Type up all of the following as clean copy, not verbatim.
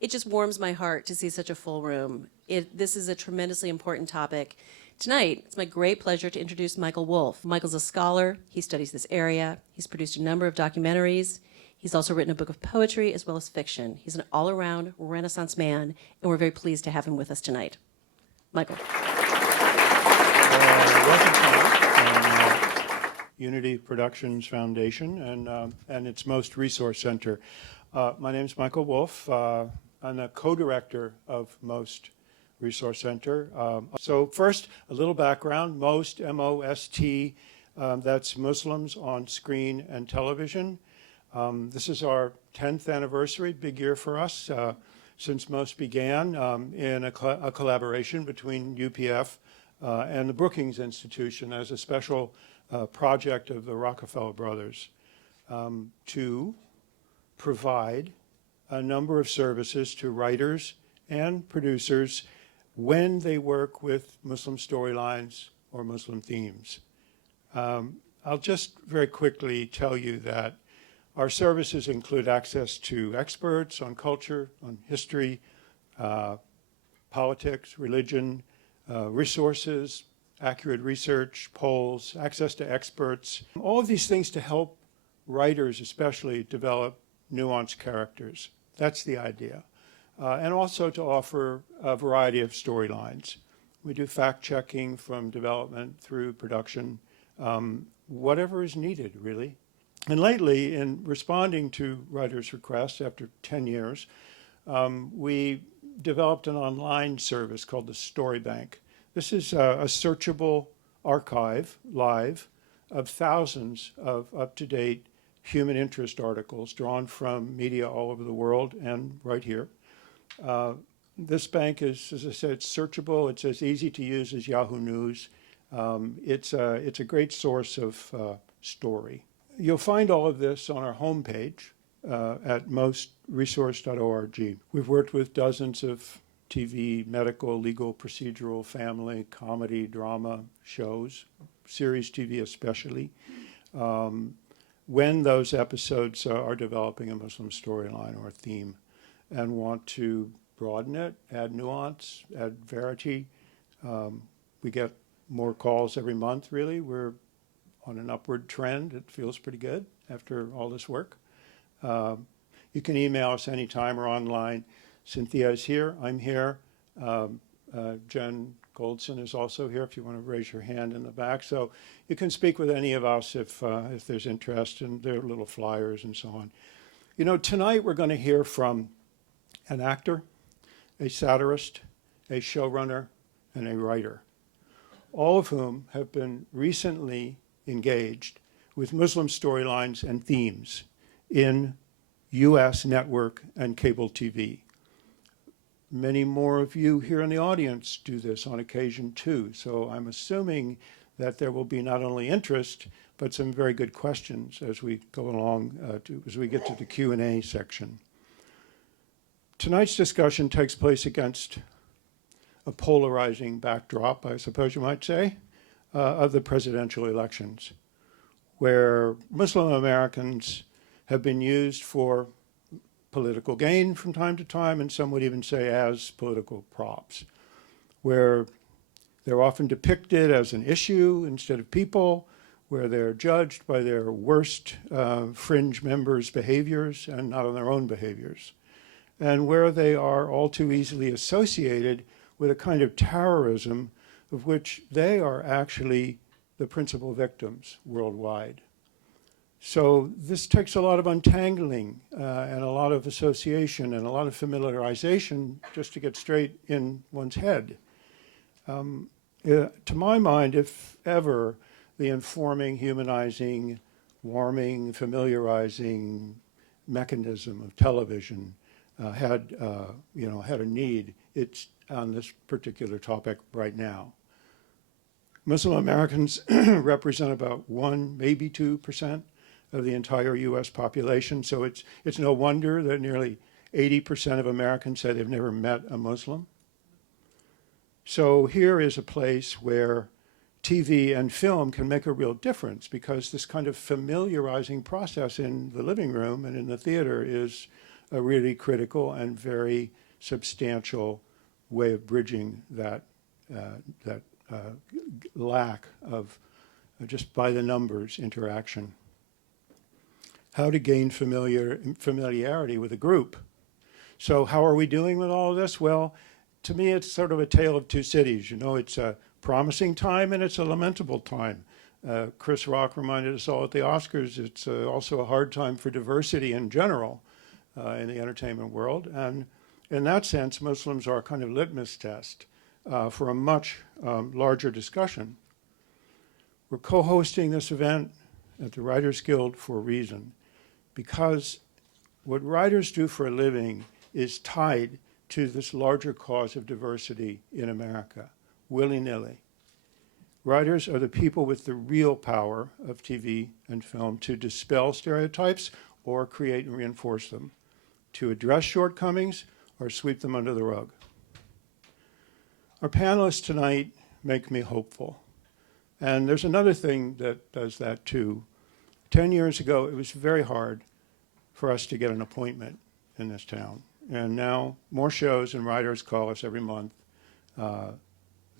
It just warms my heart to see such a full room. This is a tremendously important topic. Tonight, it's my great pleasure to introduce Michael Wolfe. Michael's a scholar. He studies this area. He's produced a number of documentaries. He's also written a book of poetry as well as fiction. He's an all-around Renaissance man, and we're very pleased to have him with us tonight. Michael. Welcome to Unity Productions Foundation and its most resource center. My name is Michael Wolfe. I'm the co-director of Most Resource Center. So first, a little background. Most, M-O-S-T, that's Muslims on Screen and Television. This is our 10th anniversary, big year for us, since Most began in a collaboration between UPF and the Brookings Institution as a special project of the Rockefeller brothers to provide a number of services to writers and producers when they work with Muslim storylines or Muslim themes. I'll just very quickly tell you that our services include access to experts on culture, on history, politics, religion, resources, accurate research, polls, access to experts, all of these things to help writers especially develop nuanced characters. That's the idea. And also to offer a variety of storylines. We do fact-checking from development through production, whatever is needed, really. And lately, in responding to writers' requests after 10 years, we developed an online service called the Story Bank. This is a searchable archive, live, of thousands of up-to-date human interest articles drawn from media all over the world and right here. This bank is, as I said, it's searchable. It's as easy to use as Yahoo News. It's a great source of story. You'll find all of this on our homepage at mostresource.org. We've worked with dozens of TV, medical, legal, procedural, family, comedy, drama shows, series TV especially, when those episodes are developing a Muslim storyline or theme and want to broaden it, add nuance, add verity. We get more calls every month, really. We're on an upward trend. It feels pretty good after all this work. You can email us anytime or online. Cynthia is here. I'm here. Jen Goldson is also here if you want to raise your hand in the back. So you can speak with any of us if there's interest, and there are little flyers and so on. You know, tonight we're going to hear from an actor, a satirist, a showrunner, and a writer, all of whom have been recently engaged with Muslim storylines and themes in U.S. network and cable TV. Many more of you here in the audience do this on occasion too, so I'm assuming that there will be not only interest, but some very good questions as we go along, as we get to the Q&A section. Tonight's discussion takes place against a polarizing backdrop, I suppose you might say, of the presidential elections, where Muslim Americans have been used for political gain from time to time, and some would even say as political props, where they're often depicted as an issue instead of people, where they're judged by their worst fringe members' behaviors and not on their own behaviors, and where they are all too easily associated with a kind of terrorism of which they are actually the principal victims worldwide. So this takes a lot of untangling and a lot of association and a lot of familiarization just to get straight in one's head. To my mind, if ever, the informing, humanizing, warming, familiarizing mechanism of television had a need, it's on this particular topic right now. Muslim Americans represent about 1, maybe 2% of the entire U.S. population, so it's no wonder that nearly 80% of Americans say they've never met a Muslim. So here is a place where TV and film can make a real difference, because this kind of familiarizing process in the living room and in the theater is a really critical and very substantial way of bridging that lack of just by the numbers interaction. How to gain familiarity with a group. So how are we doing with all of this? Well, to me, it's sort of a tale of two cities. You know, it's a promising time and it's a lamentable time. Chris Rock reminded us all at the Oscars, it's also a hard time for diversity in general in the entertainment world. And in that sense, Muslims are a kind of litmus test for a much larger discussion. We're co-hosting this event at the Writers Guild for a reason, because what writers do for a living is tied to this larger cause of diversity in America, willy-nilly. Writers are the people with the real power of TV and film to dispel stereotypes or create and reinforce them, to address shortcomings or sweep them under the rug. Our panelists tonight make me hopeful. And there's another thing that does that too. 10 years ago, it was very hard for us to get an appointment in this town. And now more shows and writers call us every month.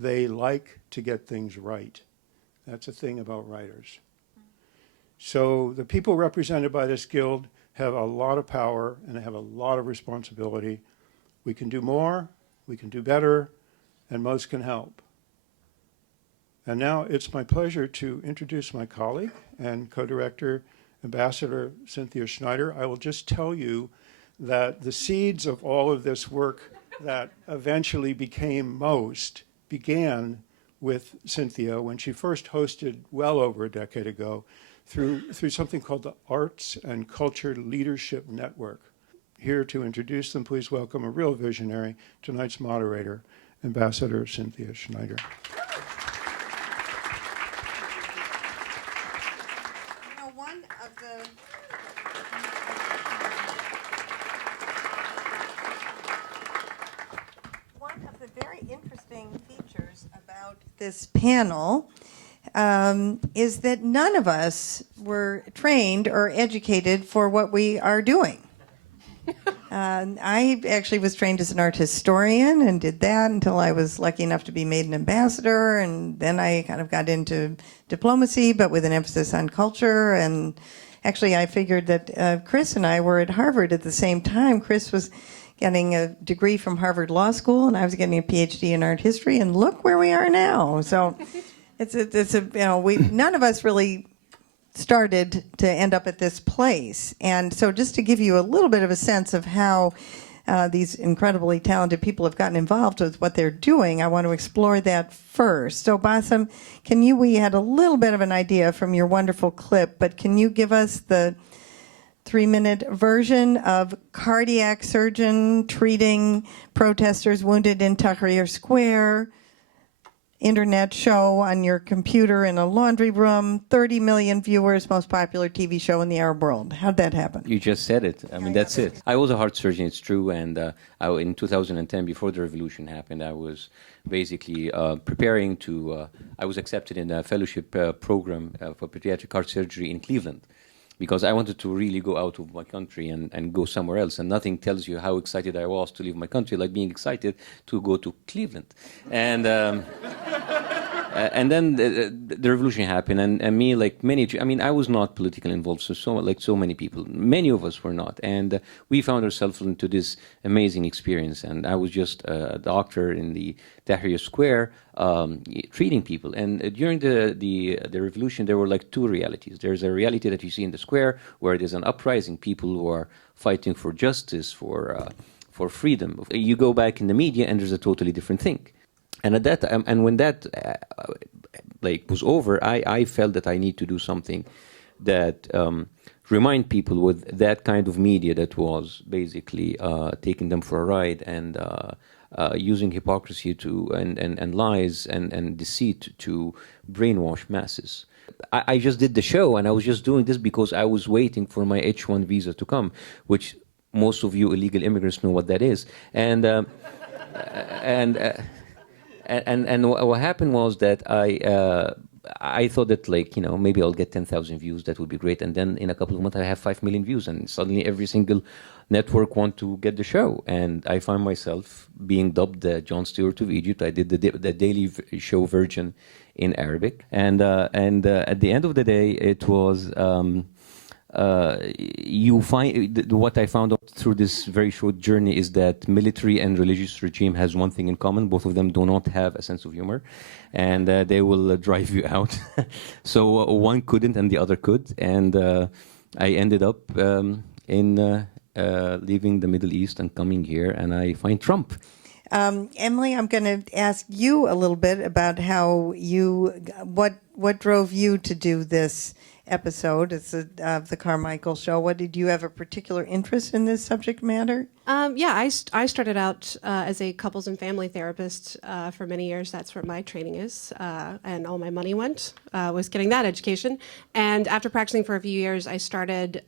They like to get things right. That's a thing about writers. So the people represented by this guild have a lot of power and they have a lot of responsibility. We can do more, we can do better, and most can help. And now it's my pleasure to introduce my colleague and co-director, Ambassador Cynthia Schneider. I will just tell you that the seeds of all of this work that eventually became MOST began with Cynthia when she first hosted well over a decade ago through something called the Arts and Culture Leadership Network. Here to introduce them, please welcome a real visionary, tonight's moderator, Ambassador Cynthia Schneider. This panel is that none of us were trained or educated for what we are doing. I actually was trained as an art historian and did that until I was lucky enough to be made an ambassador, and then I kind of got into diplomacy, but with an emphasis on culture. And actually I figured that Chris and I were at Harvard at the same time. Chris was getting a degree from Harvard Law School, and I was getting a PhD in art history, and look where we are now. So it's none of us really started to end up at this place. And so just to give you a little bit of a sense of how these incredibly talented people have gotten involved with what they're doing, I want to explore that first. So Bassem, we had a little bit of an idea from your wonderful clip, but can you give us the 3-minute version of cardiac surgeon treating protesters wounded in Tahrir Square, internet show on your computer in a laundry room, 30 million viewers, most popular TV show in the Arab world. How'd that happen? You just said it. I mean, that's it. I was a heart surgeon, it's true, and in 2010, before the revolution happened, I was basically preparing to, I was accepted in a fellowship program for pediatric heart surgery in Cleveland, because I wanted to really go out of my country and go somewhere else. And nothing tells you how excited I was to leave my country like being excited to go to Cleveland. And then the revolution happened, and me, like many, I mean, I was not politically involved, like so many people. Many of us were not. And we found ourselves into this amazing experience. And I was just a doctor in the Tahrir Square, treating people. And during the revolution, there were like two realities. There's a reality that you see in the square, where there's an uprising, people who are fighting for justice, for freedom. You go back in the media, and there's a totally different thing. And at that time, and when that was over, I felt that I need to do something that remind people with that kind of media that was basically taking them for a ride and using hypocrisy and lies and deceit to brainwash masses. I just did the show, and I was just doing this because I was waiting for my H-1 visa to come, which most of you illegal immigrants know what that is. And what happened was that I thought that, like, maybe I'll get 10,000 views. That would be great. And then in a couple of months, I have 5 million views, and suddenly every single network want to get the show. And I found myself being dubbed the Jon Stewart of Egypt. I did the daily show version in Arabic. And at the end of the day, it was. You find what I found out through this very short journey is that military and religious regime has one thing in common. Both of them do not have a sense of humor, and they will drive you out. So one couldn't and the other could, and I ended up in leaving the Middle East and coming here, and I find Trump. Emily, I'm going to ask you a little bit about how what drove you to do this episode. It's the Carmichael show. What did you have a particular interest in this subject matter? I started out as a couples and family therapist for many years. That's where my training is, and all my money went was getting that education. And after practicing for a few years, I started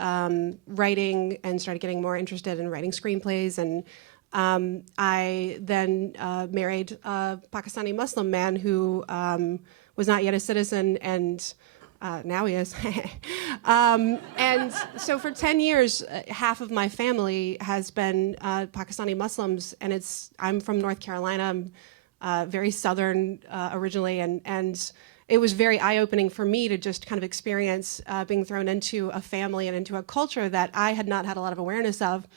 writing and started getting more interested in writing screenplays. And I then married a Pakistani Muslim man who was not yet a citizen, and now he is. And so for 10 years, half of my family has been Pakistani Muslims, and I'm from North Carolina. I'm very Southern originally, and it was very eye-opening for me to just kind of experience being thrown into a family and into a culture that I had not had a lot of awareness of.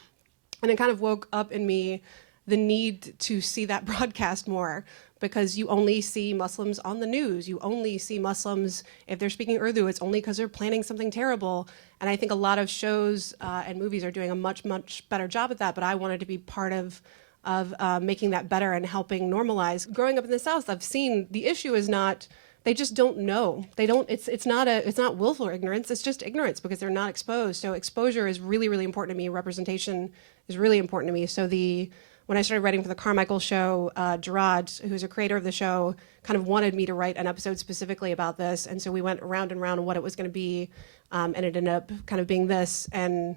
And it kind of woke up in me the need to see that broadcast more, because you only see Muslims on the news. You only see Muslims, if they're speaking Urdu, it's only because they're planning something terrible. And I think a lot of shows and movies are doing a much, much better job at that, but I wanted to be part of making that better and helping normalize. Growing up in the South, I've seen the issue is not, they just don't know. It's not willful ignorance, it's just ignorance because they're not exposed. So exposure is really, really important to me. Representation is really important to me. So when I started writing for the Carmichael show, Gerard, who's a creator of the show, kind of wanted me to write an episode specifically about this. And so we went around and around what it was going to be, and it ended up kind of being this. And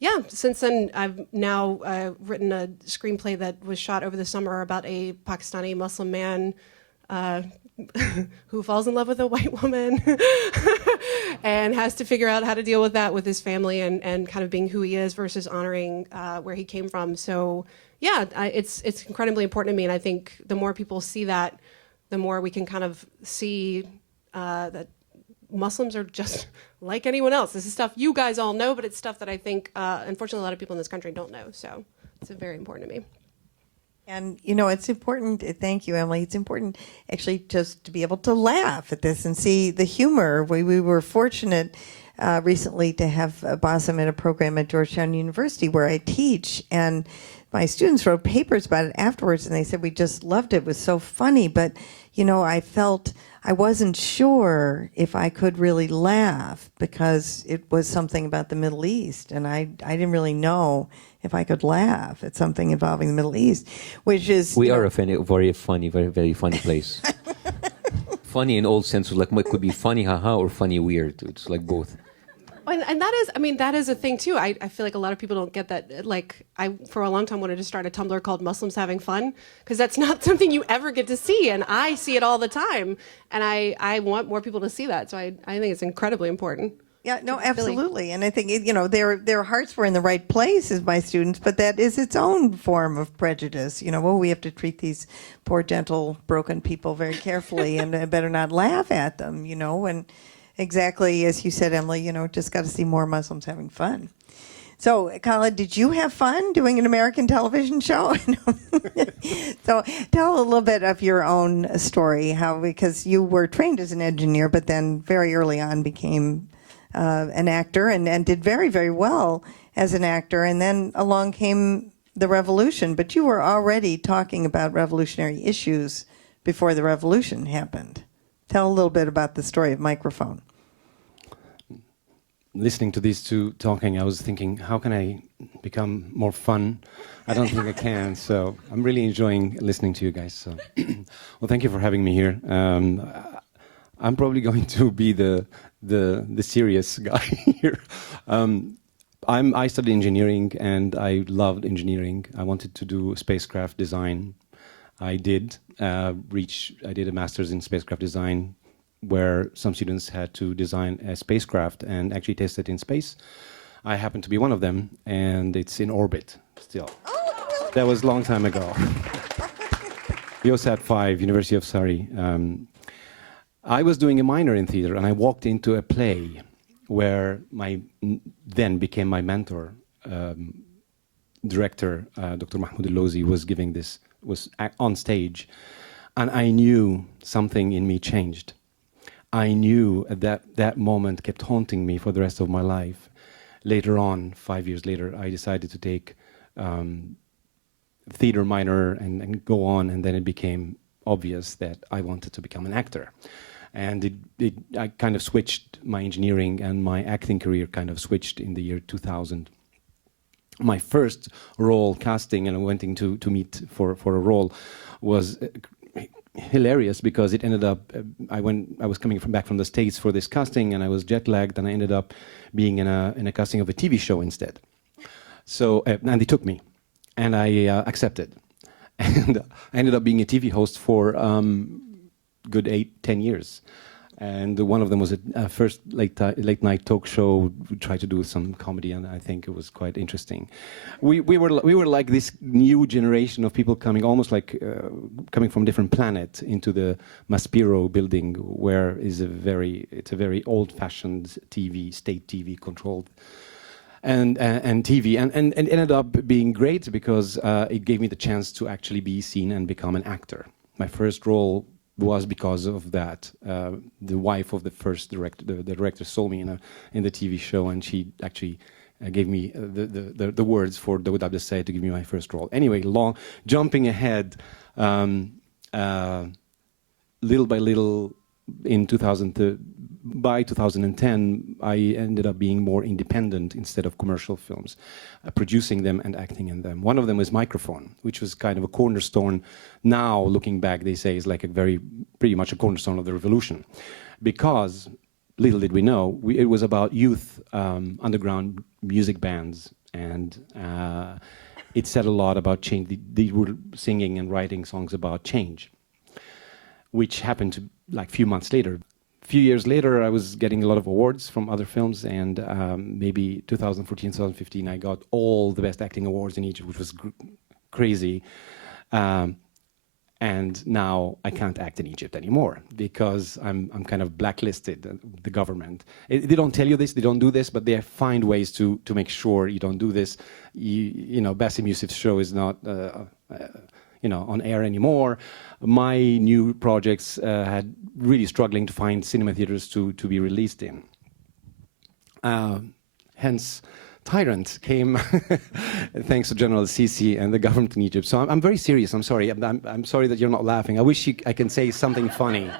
yeah, since then, I've now written a screenplay that was shot over the summer about a Pakistani Muslim man who falls in love with a white woman and has to figure out how to deal with that with his family and kind of being who he is versus honoring where he came from. So yeah, it's incredibly important to me, and I think the more people see that, the more we can kind of see that Muslims are just like anyone else. This is stuff you guys all know, but it's stuff that I think, unfortunately, a lot of people in this country don't know. So it's very important to me. And, it's important, thank you, Emily, it's important actually just to be able to laugh at this and see the humor. We were fortunate recently to have Bassem in a program at Georgetown University where I teach, and my students wrote papers about it afterwards, and they said, we just loved it. It was so funny, but, I felt I wasn't sure if I could really laugh because it was something about the Middle East, and I didn't really know if I could laugh at something involving the Middle East, which is... We are a very funny, very, very funny place. Funny in all senses, like it could be funny haha or funny weird. It's like both. And that is a thing too. I feel like a lot of people don't get that. Like I, for a long time, wanted to start a Tumblr called Muslims Having Fun, because that's not something you ever get to see, and I see it all the time, and I want more people to see that. So I think it's incredibly important. Yeah, no, absolutely. And I think, their hearts were in the right place as my students, but that is its own form of prejudice. We have to treat these poor, gentle, broken people very carefully and better not laugh at them, and exactly as you said, Emily, just got to see more Muslims having fun. So, Khaled, did you have fun doing an American television show? So tell a little bit of your own story, because you were trained as an engineer, but then very early on became an actor and did very, very well as an actor. And then along came the revolution. But you were already talking about revolutionary issues before the revolution happened. Tell a little bit about the story of microphone. Listening to these two talking, I was thinking, how can I become more fun? I don't think I can. So I'm really enjoying listening to you guys. So, well, thank you for having me here. I'm probably going to be the serious guy here. I studied engineering, and I loved engineering. I wanted to do spacecraft design. I did a master's in spacecraft design where some students had to design a spacecraft and actually test it in space. I happen to be one of them, and it's in orbit still. That was a long time ago. USAT 5, University of Surrey. I was doing a minor in theater, and I walked into a play where my then became my mentor, director, Dr. Mahmoud Al-Lawzi, was on stage, and I knew something in me changed. I knew that moment kept haunting me for the rest of my life. Later on, 5 years later, I decided to take theater minor and go on, and then it became obvious that I wanted to become an actor. And I kind of switched my engineering, and my acting career kind of switched in the year 2000. My first role casting, and I went to meet for a role, was hilarious because it ended up, I was coming back from the States for this casting, and I was jet lagged, and I ended up being in a casting of a TV show instead. So, and they took me, and I accepted. And I ended up being a TV host for good 8-10 years. And one of them was a first late night talk show. We tried to do some comedy, and I think it was quite interesting. We were like this new generation of people coming, almost like coming from a different planet into the Maspero building, where it's a very old-fashioned TV, state TV controlled, and TV, and ended up being great because it gave me the chance to actually be seen and become an actor. My first role was because of that. The wife of the first director, the director, saw me in the TV show, and she actually gave me the words for Dawood Abdessai to give me my first role. Anyway, jumping ahead, little by little, by 2010, I ended up being more independent instead of commercial films, producing them and acting in them. One of them was Microphone, which was kind of a cornerstone. Now, looking back, they say is like pretty much a cornerstone of the revolution. Because, little did we know, it was about youth underground music bands, and it said a lot about change. They were singing and writing songs about change, which happened to, like, few months later. A few years later, I was getting a lot of awards from other films, and maybe 2014, 2015, I got all the best acting awards in Egypt, which was crazy. And now I can't act in Egypt anymore because I'm kind of blacklisted, the government. They don't tell you this, they don't do this, but they find ways to make sure you don't do this. You know, Bassem Youssef's show is not on air anymore. My new projects had really struggling to find cinema theaters to be released in. Hence, Tyrant came thanks to General Sisi and the government in Egypt. So I'm very serious. I'm sorry. I'm sorry that you're not laughing. I wish I can say something funny,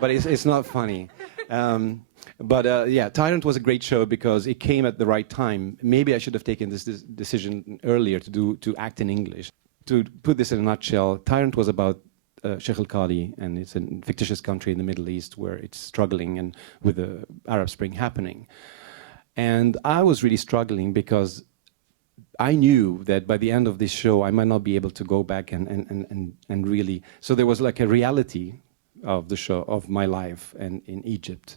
but it's not funny. Yeah, Tyrant was a great show because it came at the right time. Maybe I should have taken this decision earlier to act in English. To put this in a nutshell, Tyrant was about Sheikh al-Qadi, and it's a fictitious country in the Middle East where it's struggling and with the Arab Spring happening. And I was really struggling because I knew that by the end of this show, I might not be able to go back and really... So there was like a reality of the show, of my life and in Egypt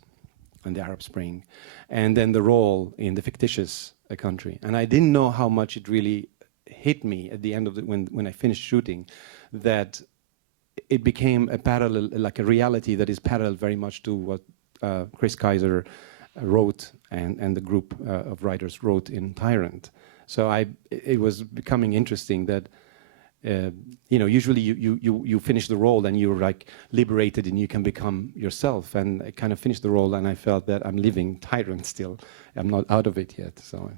and the Arab Spring, and then the role in the fictitious country. And I didn't know how much it really hit me at the end of when I finished shooting, that it became a parallel, like a reality that is parallel very much to what Chris Kaiser wrote and the group of writers wrote in Tyrant. So it was becoming interesting that usually you finish the role and you're like liberated and you can become yourself, and I kind of finished the role and I felt that I'm living Tyrant still. I'm not out of it yet, so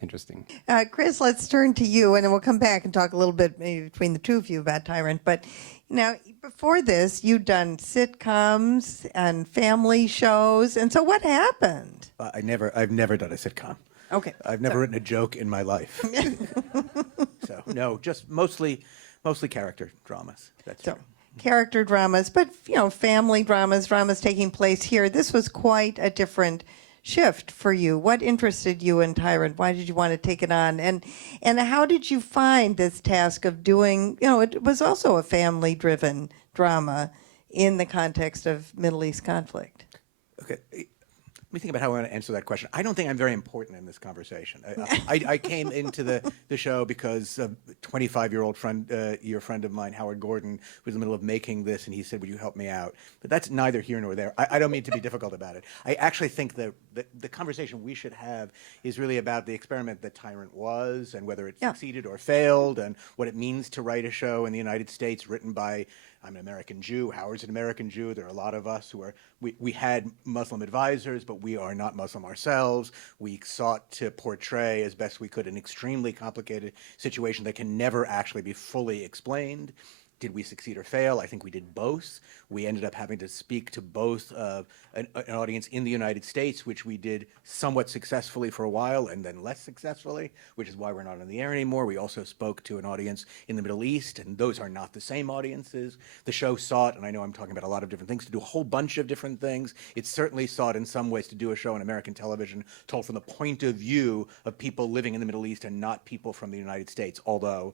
interesting. Chris, let's turn to you, and then we'll come back and talk a little bit maybe between the two of you about Tyrant. But now, before this, you'd done sitcoms and family shows, and so what happened? I've never done a sitcom. Okay. I've never written a joke in my life. So no, just mostly character dramas. That's So, true. character dramas, but family dramas taking place here. This was quite a different shift for you. What interested you in Tyrant? Why did you want to take it on? And how did you find this task of doing, it was also a family-driven drama in the context of Middle East conflict? Okay. Let me think about how I want to answer that question. I don't think I'm very important in this conversation. I came into the show because a 25-year-old friend of mine, Howard Gordon, was in the middle of making this, and he said, "Would you help me out?" But that's neither here nor there. I don't mean to be difficult about it. I actually think that the conversation we should have is really about the experiment that Tyrant was, and whether it succeeded or failed, and what it means to write a show in the United States written by, I'm an American Jew, Howard's an American Jew, there are a lot of us who are, we had Muslim advisors, but we are not Muslim ourselves. We sought to portray as best we could an extremely complicated situation that can never actually be fully explained. Did we succeed or fail? I think we did both. We ended up having to speak to both an audience in the United States, which we did somewhat successfully for a while and then less successfully, which is why we're not on the air anymore. We also spoke to an audience in the Middle East, and those are not the same audiences. The show sought, and I know I'm talking about a lot of different things, to do a whole bunch of different things. It certainly sought in some ways to do a show on American television told from the point of view of people living in the Middle East and not people from the United States, although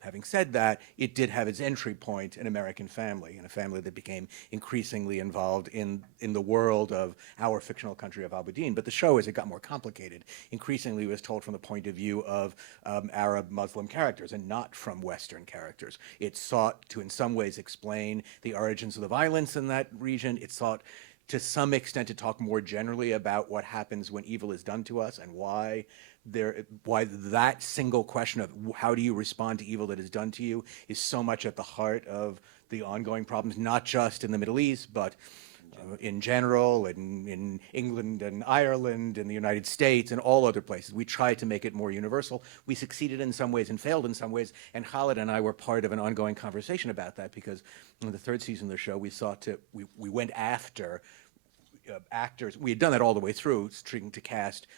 having said that, it did have its entry point in American Family, in a family that became increasingly involved in the world of our fictional country of Aberdeen. But the show, as it got more complicated, increasingly was told from the point of view of Arab Muslim characters and not from Western characters. It sought to, in some ways, explain the origins of the violence in that region. It sought, to some extent, to talk more generally about what happens when evil is done to us and why that single question of how do you respond to evil that is done to you is so much at the heart of the ongoing problems, not just in the Middle East, but in general, in England and Ireland, in the United States, and all other places. We tried to make it more universal. We succeeded in some ways and failed in some ways, and Khaled and I were part of an ongoing conversation about that, because in the third season of the show, we went after actors. We had done that all the way through, trying to cast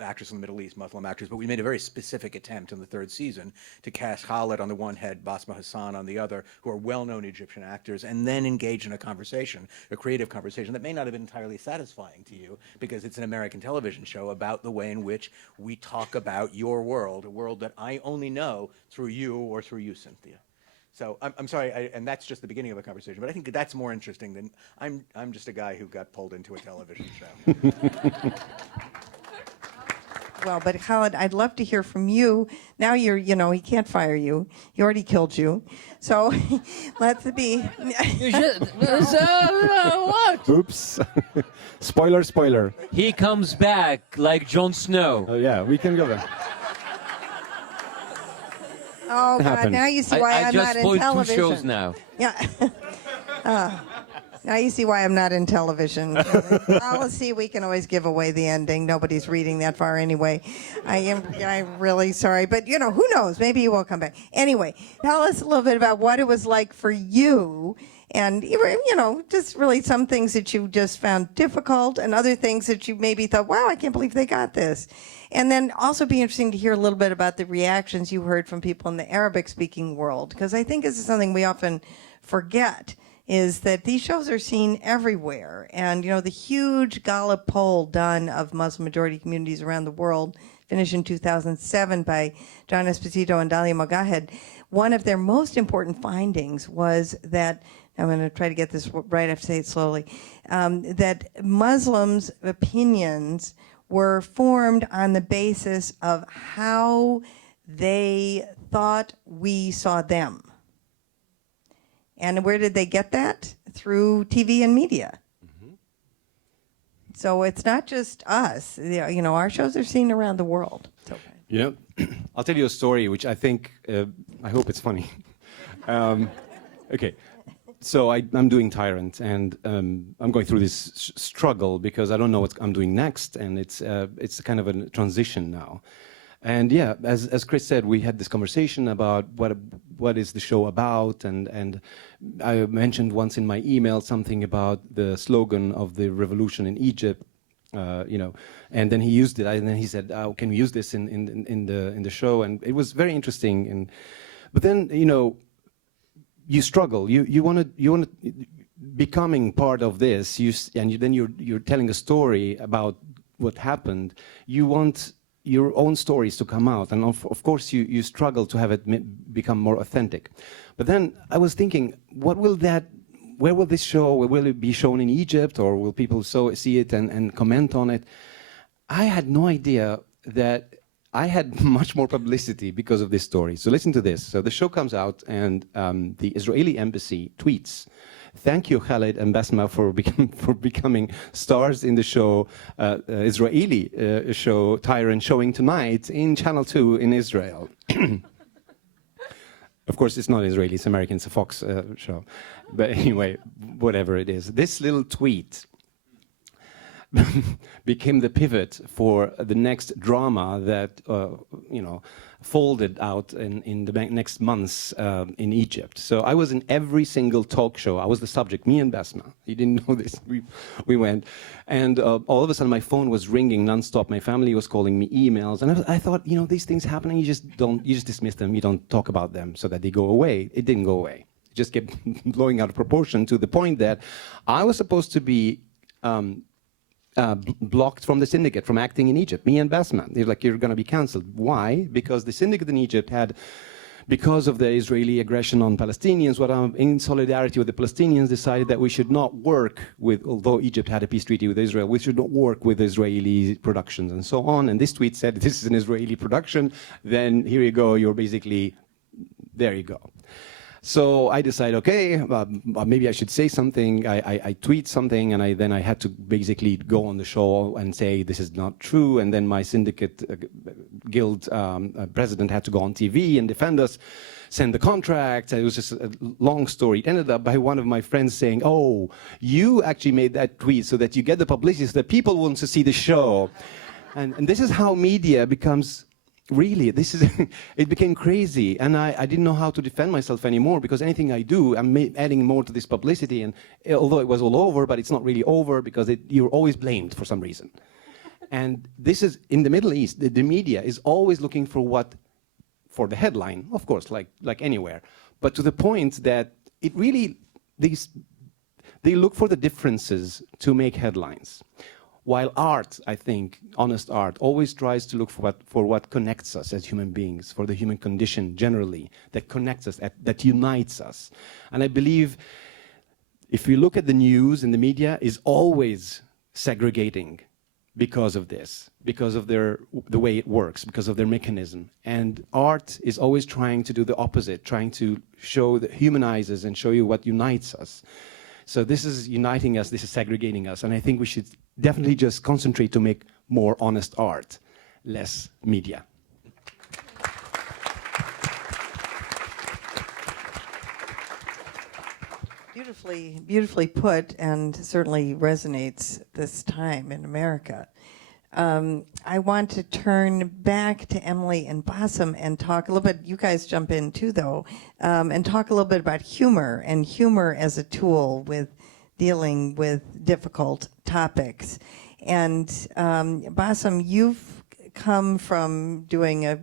actors from the Middle East, Muslim actors, but we made a very specific attempt in the third season to cast Khaled on the one head, Bassem Hassan on the other, who are well-known Egyptian actors, and then engage in a conversation, a creative conversation that may not have been entirely satisfying to you, because it's an American television show about the way in which we talk about your world, a world that I only know through you or through you, Cynthia. So I'm sorry, and that's just the beginning of a conversation, but I think that's more interesting than I'm just a guy who got pulled into a television show. Well, but Khaled, I'd love to hear from you. Now he can't fire you. He already killed you. So let's be. What? Oops. Spoiler. He comes back like Jon Snow. Oh, yeah, we can go there. Oh, God, happened. now you see why I'm not in I just spoiled 2 television. shows now. Yeah. Now you see why I'm not in television. Policy, we can always give away the ending. Nobody's reading that far anyway. I'm really sorry. But, who knows? Maybe he will come back. Anyway, tell us a little bit about what it was like for you. And, just really some things that you just found difficult and other things that you maybe thought, wow, I can't believe they got this. And then also be interesting to hear a little bit about the reactions you heard from people in the Arabic-speaking world, because I think this is something we often forget, is that these shows are seen everywhere. And, the huge Gallup poll done of Muslim-majority communities around the world, finished in 2007 by John Esposito and Dalia Mogahed, one of their most important findings was that, I'm going to try to get this right, I have to say it slowly, that Muslims' opinions were formed on the basis of how they thought we saw them. And where did they get that? Through TV and media. Mm-hmm. So it's not just us. Our shows are seen around the world. I'll tell you a story, which I think, I hope it's funny. Okay. So I'm doing Tyrant, and I'm going through this struggle because I don't know what I'm doing next, and it's kind of a transition now. And yeah, as Chris said, we had this conversation about what is the show about, and I mentioned once in my email something about the slogan of the revolution in Egypt, and then he used it, and then he said, "Oh, can we use this in the show?" And it was very interesting. But then you struggle. You want to becoming part of this. Then you're telling a story about what happened. You want your own stories to come out, and of course you struggle to have it become more authentic. But then I was thinking, what will that where will this show, will it be shown in Egypt, or will people see it and comment on it? I had no idea that I had much more publicity because of this story. So listen to this. So the show comes out, and the Israeli embassy tweets, "Thank you, Khaled and Bassem, for becoming stars in the show, Israeli show Tyrant, showing tonight in Channel 2 in Israel." Of course, it's not Israeli, it's American, it's a Fox show. But anyway, whatever it is. This little tweet became the pivot for the next drama that, folded out in the next months in Egypt. So I was in every single talk show. I was the subject, me and Basma. You didn't know this. We went. And all of a sudden, my phone was ringing nonstop. My family was calling me emails. And I thought, these things happening, you just dismiss them. You don't talk about them so that they go away. It didn't go away. It just kept blowing out of proportion to the point that I was supposed to be blocked from the syndicate from acting in Egypt. Me and Bassman, they're like, you're going to be cancelled. Why? Because the syndicate in Egypt had, because of the Israeli aggression on Palestinians, in solidarity with the Palestinians, decided that we should not work with, although Egypt had a peace treaty with Israel, we should not work with Israeli productions and so on. And this tweet said, this is an Israeli production, then here you go, you're basically, there you go. So I decided, okay, maybe I should say something. I tweet something, and then I had to basically go on the show and say this is not true. And then my syndicate guild president had to go on TV and defend us, send the contract. It was just a long story. It ended up by one of my friends saying, "Oh, you actually made that tweet so that you get the publicity, so that people want to see the show." And this is how media becomes. Really, it became crazy, and I didn't know how to defend myself anymore, because anything I do, I'm adding more to this publicity, and although it was all over, but it's not really over, because you're always blamed for some reason. And this is, in the Middle East, the media is always looking for the headline, of course, like anywhere, but to the point that it really, they look for the differences to make headlines. While art, I think, honest art, always tries to look for what connects us as human beings, for the human condition generally, that connects us, that unites us. And I believe if you look at the news and the media is always segregating because of this, because of the way it works, because of their mechanism. And art is always trying to do the opposite, trying to show that humanizes and show you what unites us. So this is uniting us, this is segregating us, and I think we should definitely just concentrate to make more honest art, less media. Beautifully put, and certainly resonates this time in America. I want to turn back to Emily and Bassem and talk a little bit, you guys jump in too though, and talk a little bit about humor, and humor as a tool with dealing with difficult topics. And Bassem, you've come from doing a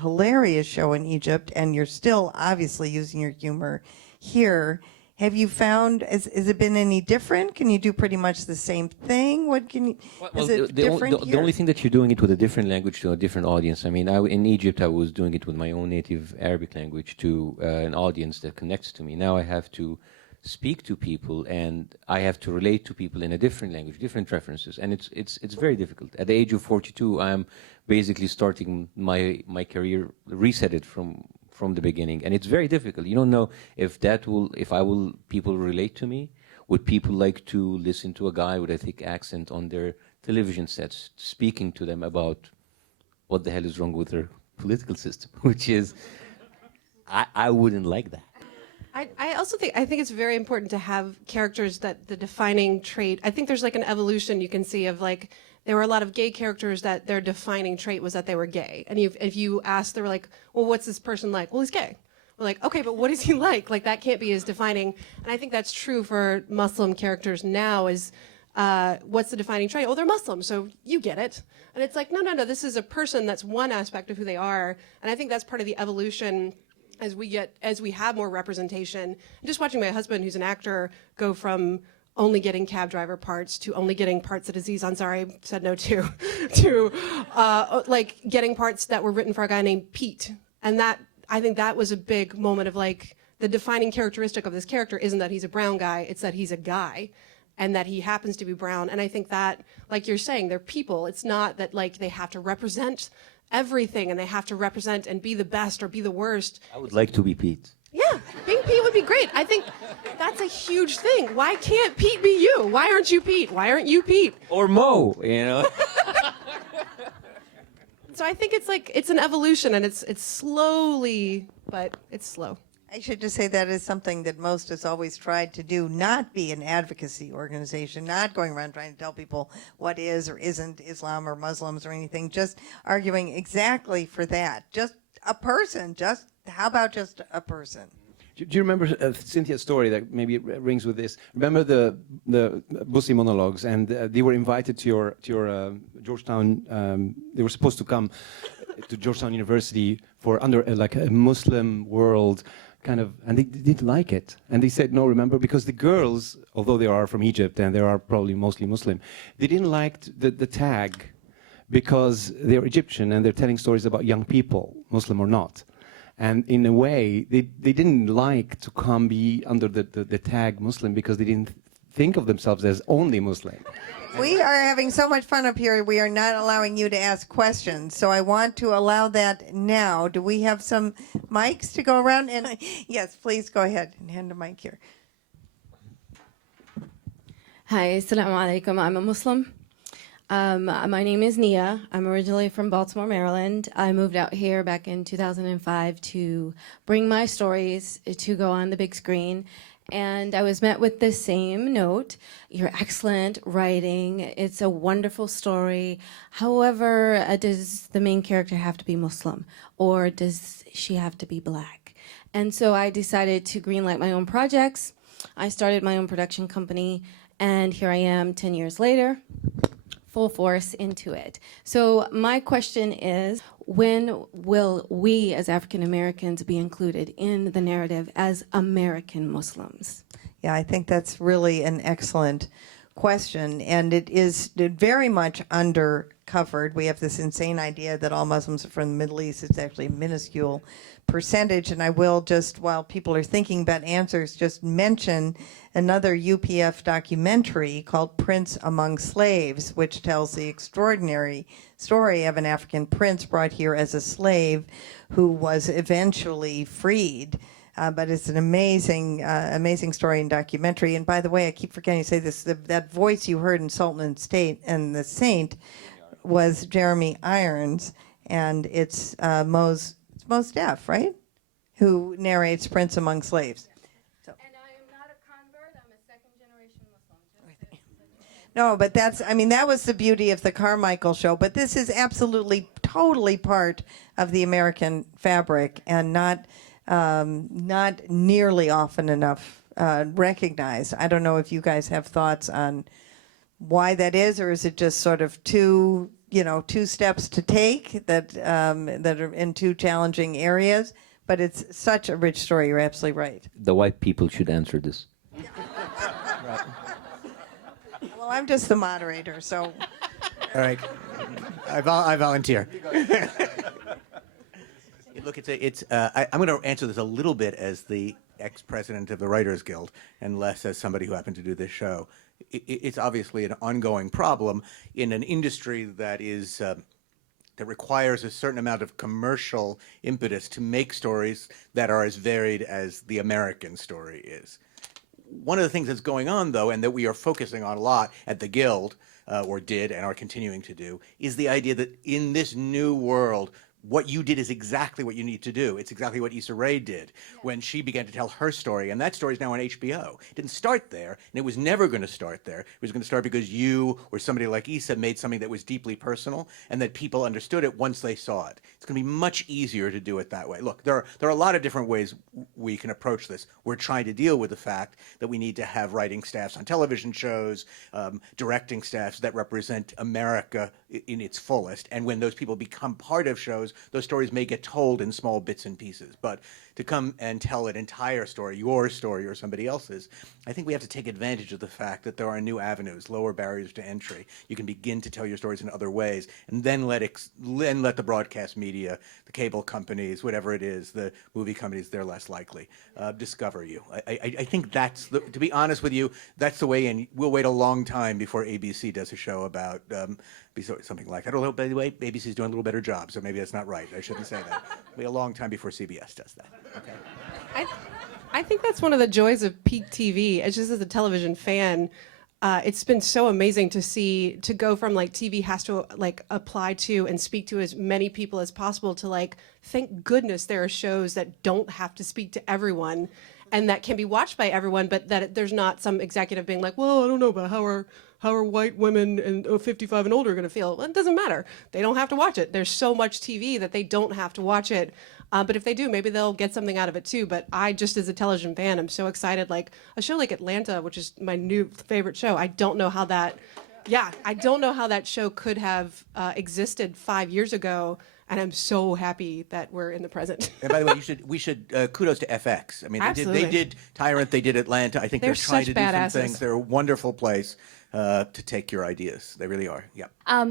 hilarious show in Egypt, and you're still obviously using your humor here. Have you found, has it been any different? Can you do pretty much the same thing? What can you, is it different here? The only thing that you're doing it with a different language to a different audience. I mean, in Egypt, I was doing it with my own native Arabic language to an audience that connects to me. Now I have to speak to people, and I have to relate to people in a different language, different references, and it's very difficult. At the age of 42, I'm basically starting my career, reset it from the beginning, and it's very difficult. You don't know if people relate to me. Would people like to listen to a guy with a thick accent on their television sets speaking to them about what the hell is wrong with their political system? Which is, I wouldn't like that. I also think it's very important to have characters that the defining trait. I think there's like an evolution you can see of like, there were a lot of gay characters that their defining trait was that they were gay. And if you ask, they were like, well, what's this person like? Well, he's gay. We're like, okay, but what is he like? Like, that can't be his defining. And I think that's true for Muslim characters now is, what's the defining trait? Oh, they're Muslim, so you get it. And it's like, no, this is a person that's one aspect of who they are. And I think that's part of the evolution as we have more representation. And just watching my husband, who's an actor, go from only getting cab driver parts to only getting parts that Aziz Ansari said no to like getting parts that were written for a guy named Pete. And that, I think that was a big moment of like, the defining characteristic of this character isn't that he's a brown guy, it's that he's a guy and that he happens to be brown. And I think that, like you're saying, they're people. It's not that like they have to represent everything and they have to represent and be the best or be the worst. I would like to be Pete. Yeah, being Pete would be great. I think that's a huge thing. Why can't Pete be you? Why aren't you Pete? Why aren't you Pete? Or Mo, you know? So I think it's like, it's an evolution and it's slowly, but it's slow. I should just say that is something that most has always tried to do, not be an advocacy organization, not going around trying to tell people what is or isn't Islam or Muslims or anything, just arguing exactly for that. Just a person, just, how about just a person? Do you remember Cynthia's story that maybe rings with this? Remember the Bussy monologues, and they were invited to your Georgetown. They were supposed to come to Georgetown University for like a Muslim world kind of, and they didn't like it, and they said no. Remember, because the girls, although they are from Egypt and they are probably mostly Muslim, they didn't like the tag because they're Egyptian and they're telling stories about young people, Muslim or not. And in a way, they didn't like to come be under the tag Muslim because they didn't think of themselves as only Muslim. We are having so much fun up here. We are not allowing you to ask questions. So I want to allow that now. Do we have some mics to go around? And yes, please go ahead and hand a mic here. Hi, assalamu alaikum. I'm a Muslim. My name is Nia. I'm originally from Baltimore, Maryland. I moved out here back in 2005 to bring my stories to go on the big screen. And I was met with the same note: you're excellent writing. It's a wonderful story. However, does the main character have to be Muslim, or does she have to be black? And so I decided to greenlight my own projects. I started my own production company, and here I am 10 years later, full force into it. So my question is, when will we as African Americans be included in the narrative as American Muslims? Yeah, I think that's really an excellent question, and it is very much undercovered. We have this insane idea that all Muslims are from the Middle East. It's actually a minuscule percentage, and I will just, while people are thinking about answers, just mention another UPF documentary called Prince Among Slaves, which tells the extraordinary story of an African prince brought here as a slave who was eventually freed. But it's an amazing story and documentary. And by the way, I keep forgetting to say this, that voice you heard in Sultan and State and the Saint was Jeremy Irons, and it's Mos Def, right? Who narrates Prince Among Slaves. And I am not a convert, I'm a second-generation Muslim. No, but that was the beauty of the Carmichael show, but this is absolutely, totally part of the American fabric and not nearly often enough recognized. I don't know if you guys have thoughts on why that is, or is it just sort of two steps to take that are in two challenging areas? But it's such a rich story. You're absolutely right. The white people should answer this. Well, I'm just the moderator, so. All right, I volunteer. Look, I'm going to answer this a little bit as the ex-president of the Writers Guild and less as somebody who happened to do this show. It's obviously an ongoing problem in an industry that is that requires a certain amount of commercial impetus to make stories that are as varied as the American story is. One of the things that's going on, though, and that we are focusing on a lot at the Guild, or did and are continuing to do, is the idea that in this new world, what you did is exactly what you need to do. It's exactly what Issa Rae did when she began to tell her story, and that story is now on HBO. It didn't start there, and it was never going to start there. It was going to start because you or somebody like Issa made something that was deeply personal, and that people understood it once they saw it. It's going to be much easier to do it that way. Look, there are a lot of different ways we can approach this. We're trying to deal with the fact that we need to have writing staffs on television shows, directing staffs that represent America in its fullest, and when those people become part of shows, those stories may get told in small bits and pieces. But to come and tell an entire story, your story or somebody else's, I think we have to take advantage of the fact that there are new avenues, lower barriers to entry. You can begin to tell your stories in other ways, and then let the broadcast media, the cable companies, whatever it is, the movie companies, they're less likely, discover you. I think that's, to be honest with you, that's the way, and we'll wait a long time before ABC does a show about something like that. Although, by the way, ABC's doing a little better job, so maybe that's not right. I shouldn't say that. It'll be a long time before CBS does that. Okay. I think that's one of the joys of peak TV. It's just as a television fan, it's been so amazing to go from like TV has to like apply to and speak to as many people as possible to like, thank goodness there are shows that don't have to speak to everyone and that can be watched by everyone, but that there's not some executive being like, well, I don't know about how are white women and 55 and older going to feel? Well, it doesn't matter. They don't have to watch it. There's so much TV that they don't have to watch it. But if they do, maybe they'll get something out of it too. But I just, as a television fan, I'm so excited. Like a show like Atlanta, which is my new favorite show. I don't know how that show could have existed 5 years ago. And I'm so happy that we're in the present. And by the way, we should kudos to FX. I mean, they did Tyrant, they did Atlanta. I think they're trying to do some things. They're a wonderful place to take your ideas. They really are. Yeah.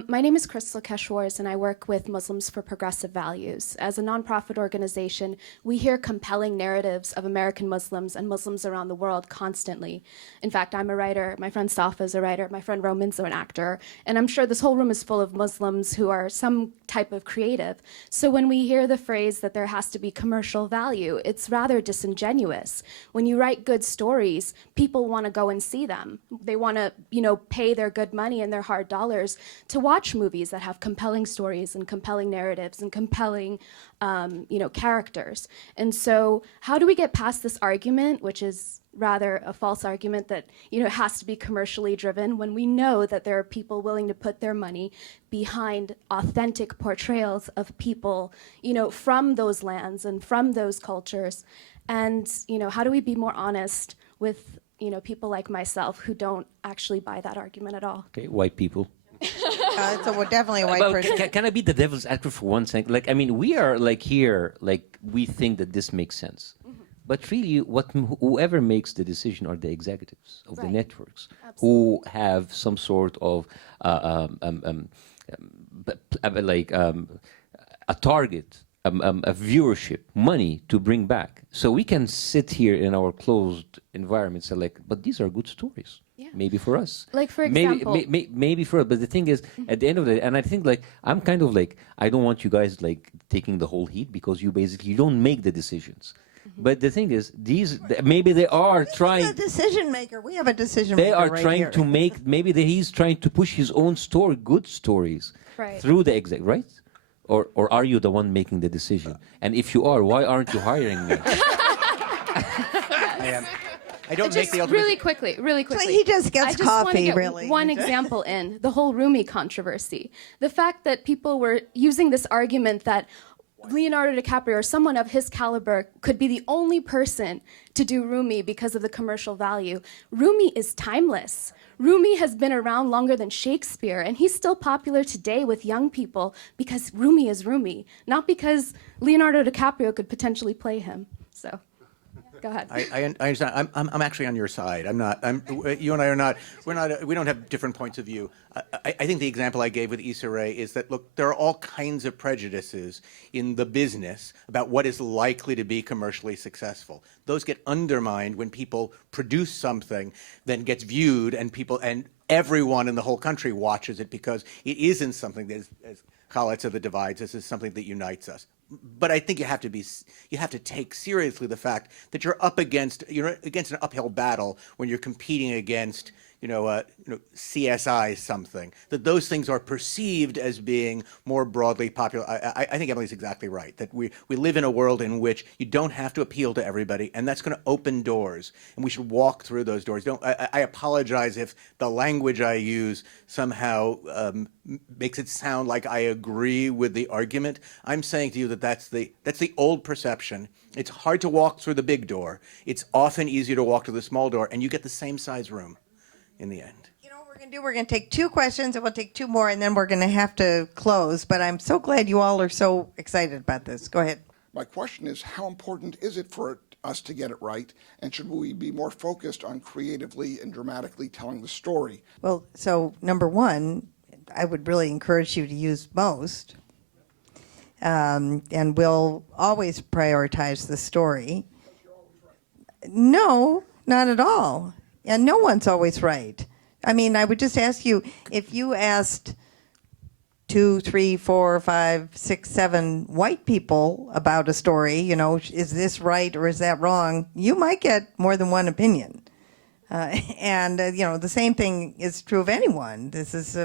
My name is Crystal Keshwars, and I work with Muslims for Progressive Values. As a nonprofit organization, we hear compelling narratives of American Muslims and Muslims around the world constantly. In fact, I'm a writer. My friend Safa is a writer. My friend Roman's an actor. And I'm sure this whole room is full of Muslims who are some type of creative. So when we hear the phrase that there has to be commercial value, it's rather disingenuous. When you write good stories, people want to go and see them. They want to, pay their good money and their hard dollars to watch movies that have compelling stories and compelling narratives and compelling, characters. And so how do we get past this argument, which is rather a false argument that, it has to be commercially driven when we know that there are people willing to put their money behind authentic portrayals of people, from those lands and from those cultures. And, how do we be more honest with, people like myself who don't actually buy that argument at all? Okay, white people. So we're definitely a white person. Can I be the devil's advocate for one second? Like, I mean, we are like here, like we think that this makes sense. But really, whoever makes the decision are the executives of the networks. Absolutely. Who have some sort of a target, a viewership, money to bring back. So we can sit here in our closed environments and but these are good stories. Yeah. Maybe for us. Like, for example. Maybe for us. But the thing is, at the end of the day, and I think I'm kind of I don't want you guys taking the whole heat because you don't make the decisions. But the thing is, maybe they are trying. A decision maker. We have a decision maker. They are right trying here. to make. Maybe he's trying to push his own story, good stories, through the exec, right? Or are you the one making the decision? And if you are, why aren't you hiring me? I don't make the ultimate. Really quickly. So he just gets coffee, really. One example in the whole Rumi controversy. The fact that people were using this argument that Leonardo DiCaprio or someone of his caliber could be the only person to do Rumi because of the commercial value. Rumi is timeless. Rumi has been around longer than Shakespeare, and he's still popular today with young people because Rumi is Rumi, not because Leonardo DiCaprio could potentially play him. So, go ahead. I understand. I'm actually on your side. I'm not. You and I are not. We're not. We don't have different points of view. I think the example I gave with Issa Rae is that, look, there are all kinds of prejudices in the business about what is likely to be commercially successful. Those get undermined when people produce something, then gets viewed, and everyone in the whole country watches it because it isn't something that, as Khaled said, that divides us. This is something that unites us. But I think you have to take seriously the fact that you're against an uphill battle when you're competing against CSI something, that those things are perceived as being more broadly popular. I think Emily's exactly right, that we live in a world in which you don't have to appeal to everybody, and that's going to open doors, and we should walk through those doors. I apologize if the language I use somehow makes it sound like I agree with the argument. I'm saying to you that that's the old perception. It's hard to walk through the big door. It's often easier to walk through the small door, and you get the same size room in the end. You know what we're going to do? We're going to take 2 questions, and we'll take 2 more, and then we're going to have to close. But I'm so glad you all are so excited about this. Go ahead. My question is, how important is it for us to get it right, and should we be more focused on creatively and dramatically telling the story? Well, so number one, I would really encourage you to use most, and we'll always prioritize the story. No, not at all. And no one's always right. I mean, I would just ask you, if you asked 2, 3, 4, 5, 6, 7 white people about a story, you know, is this right or is that wrong? You might get more than one opinion. You know, the same thing is true of anyone. This is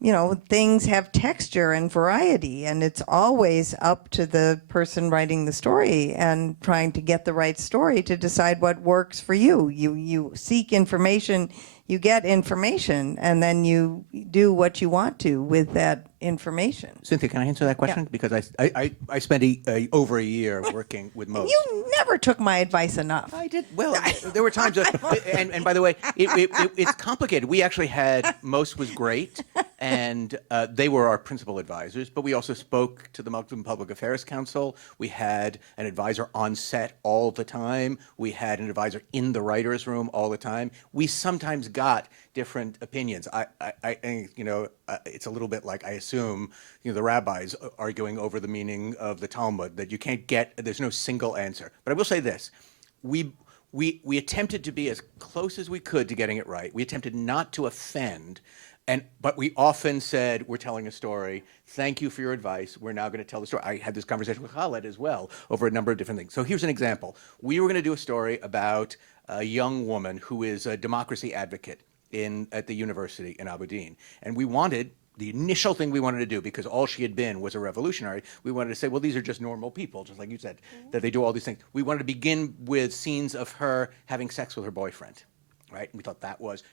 you know, things have texture and variety, and it's always up to the person writing the story and trying to get the right story to decide what works for you. You seek information, you get information, and then you do what you want to with that information. Cynthia, can I answer that question? Yeah. Because I spent over a year working with most. You never took my advice enough. I did. Well, there were times, and by the way, it's complicated. We actually had, most was great, and they were our principal advisors, but we also spoke to the Muslim Public Affairs Council. We had an advisor on set all the time. We had an advisor in the writer's room all the time. We sometimes got different opinions. You know, it's a little bit like, I assume, you know, the rabbis arguing over the meaning of the Talmud, that you can't get, there's no single answer. But I will say this, we attempted to be as close as we could to getting it right. We attempted not to offend, but we often said, we're telling a story. Thank you for your advice. We're now going to tell the story. I had this conversation with Khaled as well over a number of different things. So here's an example. We were going to do a story about a young woman who is a democracy advocate at the university in Aberdeen. And we wanted, the initial thing we wanted to do, because all she had been was a revolutionary, we wanted to say, well, these are just normal people, just like you said, that they do all these things. We wanted to begin with scenes of her having sex with her boyfriend. Right? And we thought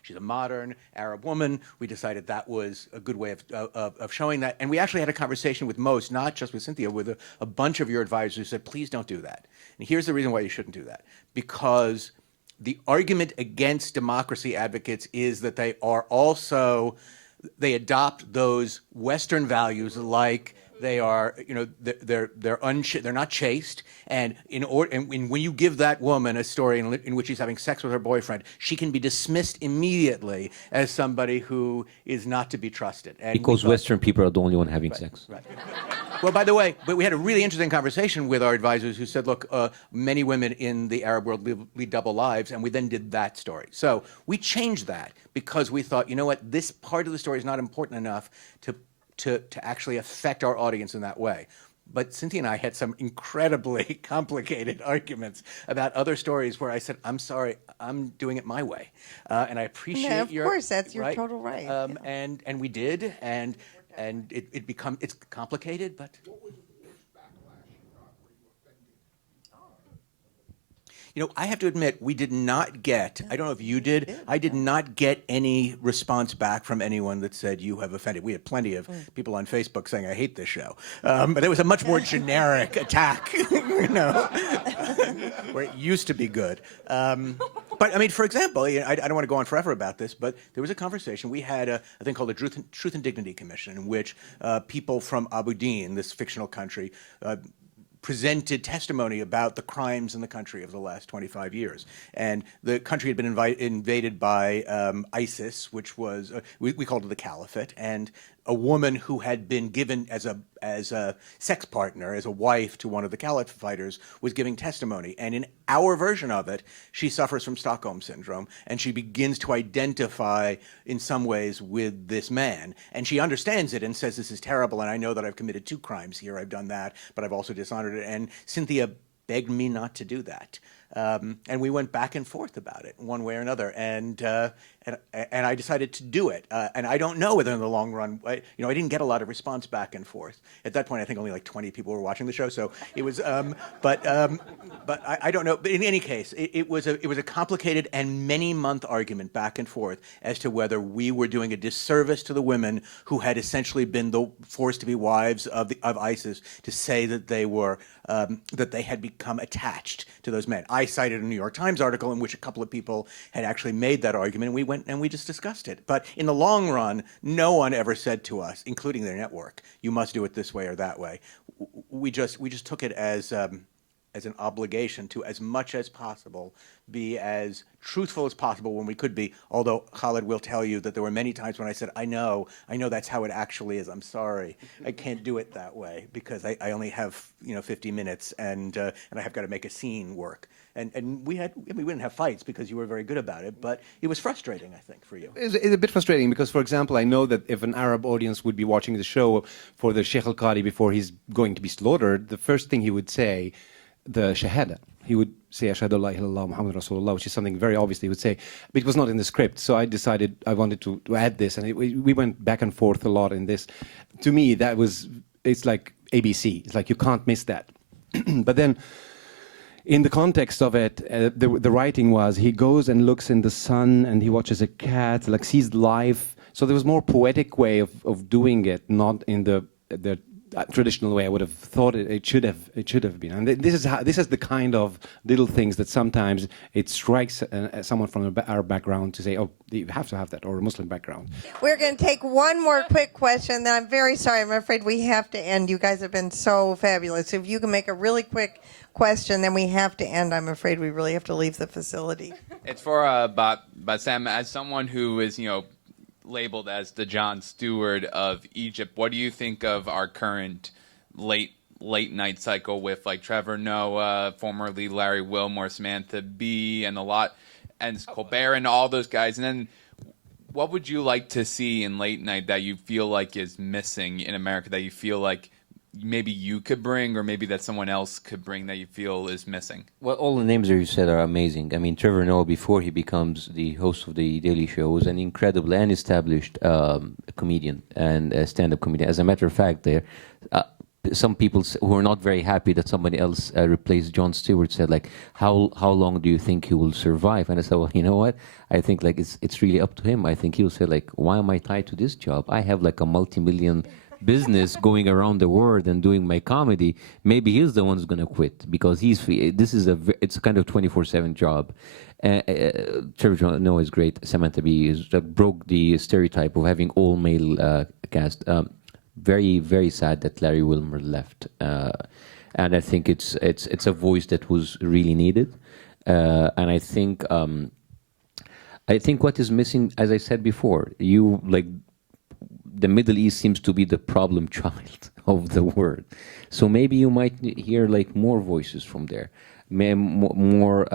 she's a modern Arab woman. We decided that was a good way of showing that. And we actually had a conversation with most, not just with Cynthia, with a bunch of your advisors who said, please don't do that. And here's the reason why you shouldn't do that. Because the argument against democracy advocates is that they adopt those Western values, like they are, you know, they're not chaste, and when you give that woman a story in which she's having sex with her boyfriend, she can be dismissed immediately as somebody who is not to be trusted. And because Western people are the only one having sex. Right. Well, by the way, but we had a really interesting conversation with our advisors who said, look, many women in the Arab world lead double lives, and we then did that story. So we changed that because we thought, you know what, this part of the story is not important enough to actually affect our audience in that way. But Cynthia and I had some incredibly complicated arguments about other stories where I said, I'm sorry, I'm doing it my way. And I appreciate Of course, that's your right? total right. And we did, and it's complicated, but. You know, I have to admit, we did not get, I don't know if you did, I did not get any response back from anyone that said you have offended. We had plenty of people on Facebook saying, I hate this show. But it was a much more generic attack, you know, where it used to be good. But I mean, for example, I don't want to go on forever about this, but there was a conversation. We had a thing called the Truth and Dignity Commission, in which people from Aberdeen, this fictional country, presented testimony about the crimes in the country of the last 25 years. And the country had been invaded by ISIS, which was, we called it the Caliphate, and a woman who had been given as a sex partner, as a wife to one of the Caliphate fighters, was giving testimony. And in our version of it, she suffers from Stockholm Syndrome, and she begins to identify in some ways with this man. And she understands it and says, this is terrible, and I know that I've committed 2 crimes here, I've done that, but I've also dishonored it. And Cynthia begged me not to do that. And we went back and forth about it one way or another, and I decided to do it. And I don't know whether in the long run, I didn't get a lot of response back and forth. At that point, I think only like 20 people were watching the show, so it was. But I don't know. But in any case, it was a complicated and many-month argument back and forth as to whether we were doing a disservice to the women who had essentially been forced to be wives of ISIS, to say that they were that they had become attached to those men. I cited a New York Times article in which a couple of people had actually made that argument, and we went went and we just discussed it. But in the long run, no one ever said to us, including their network, you must do it this way or that way. We just took it as an obligation to, as much as possible, be as truthful as possible when we could be, although Khaled will tell you that there were many times when I said, I know that's how it actually is, I'm sorry, I can't do it that way, because I only have 50 minutes, and I have got to make a scene work. And we didn't have fights because you were very good about it, but it was frustrating, I think, for you. It's a bit frustrating because, for example, I know that if an Arab audience would be watching the show for the Sheikh al-Qadi before he's going to be slaughtered, the first thing he would say, the Shahada. He would say, Ashhadu an la ilaha illallah Muhammad Rasulullah, which is something very obviously he would say, but it was not in the script. So I decided I wanted to add this, and we went back and forth a lot in this. To me, it's like ABC. It's like you can't miss that. But then, in the context of it, the writing was, he goes and looks in the sun, and he watches a cat, like sees life. So there was more poetic way of doing it, not in the traditional way I would have thought it should have been. And this is the kind of little things that sometimes it strikes someone from our background to say, oh, you have to have that, or a Muslim background. We're going to take one more quick question, then I'm very sorry. I'm afraid we have to end. You guys have been so fabulous. If you can make a really quick question, then we have to end. I'm afraid we really have to leave the facility. It's for Bassem, as someone who is, labeled as the Jon Stewart of Egypt. What do you think of our current late night cycle with like Trevor Noah, formerly Larry Wilmore, Samantha Bee, and Colbert and all those guys? And then what would you like to see in late night that you feel like is missing in America, that you feel like maybe you could bring, or maybe that someone else could bring that you feel is missing? Well, all the names that you said are amazing. I mean, Trevor Noah, before he becomes the host of the Daily Show, was an incredible and established comedian and a stand-up comedian. As a matter of fact, some people who are not very happy that somebody else replaced Jon Stewart said, like, how long do you think he will survive? And I said, well, you know what? I think like it's really up to him. I think he'll say, like, why am I tied to this job? I have like a multi-million business going around the world and doing my comedy. Maybe he's the one who's going to quit, because it's a kind of 24/7 job. Trevor Noah is great. Samantha Bee broke the stereotype of having all male cast. Very, very sad that Larry Wilmore left, and I think it's a voice that was really needed. And I think what is missing, as I said before, the Middle East seems to be the problem child of the world. So maybe you might hear like more voices from there, more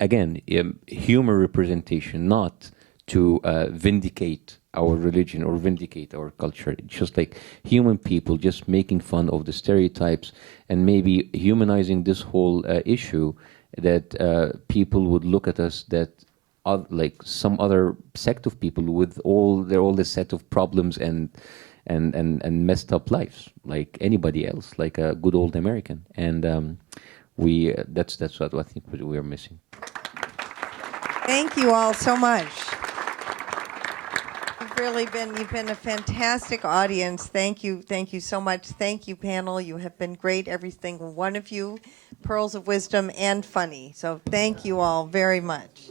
again, humor representation, not to vindicate our religion or vindicate our culture. It's just like human people just making fun of the stereotypes and maybe humanizing this whole issue, that people would look at us that like some other sect of people with all this set of problems and messed up lives, like anybody else, like a good old American. And that's what I think we are missing. Thank you all so much. You've been a fantastic audience. Thank you so much. Thank you, panel. You have been great, every single one of you. Pearls of wisdom and funny. So thank you all very much.